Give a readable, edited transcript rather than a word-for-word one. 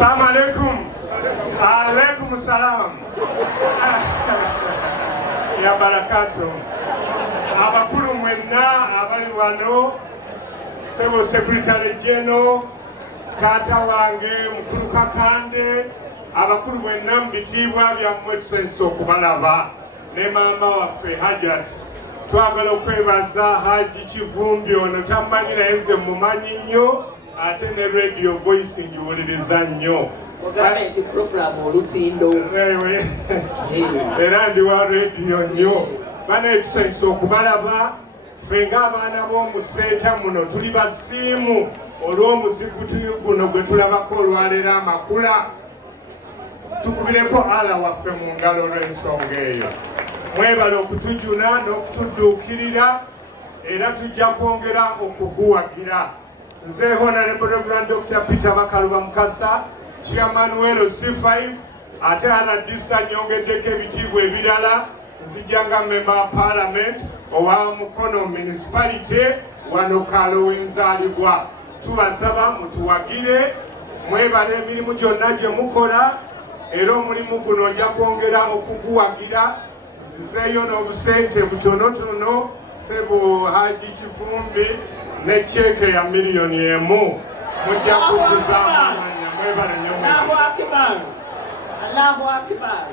Assalamu alaikum. Alaikum salam. Ya barakatu. Abakulu mwenna abali wano, Sebo Secretary General, Tata wange, Mukulu Kakande, abakulu mwenna mbitibwa byammwe tusense okubalaba, ne maama waffe Hajat. Twagala okwebaza Haji Kivumbi ono tamanyi naye nze mumanyi nnyo, ate ne Radio Voice ngiwuliriza nnyo. Ogamenti program olutindo. Era ndi wa radio nnyo. Bane tusense okubalaba, ffe ng'abaana b'omuseeta muno tuli basiimu olw'omuziguti guno gwe tulabako olwaleero amakula. Tukubireko ala waffe mu ngalo olw'ensonga eyo. Mwebale okutujuna n'okutudduukirira era tujja kwongera okuguwagira. Nze Honorable Reverend Dr. Peter Bakaluba Mukasa, Chairman w'ero C5, ate aradisa nyongeddeko ebitiibwa ebirala, nzijanga member wa Parliament owa Mukono Municipality wano Kaalo w'enzaalibwa. Tubasaba mutuwagire, mwebale emirimu gyonna gye mukola, era omulimu guno ojja kwongera okuguwagira. Nzizeeyo n'obusente butonotono, Sebo Haji Kivumbi ne cheque ya milioni 1 mujja kuguza mwebale nnyo. Allahu Akbar.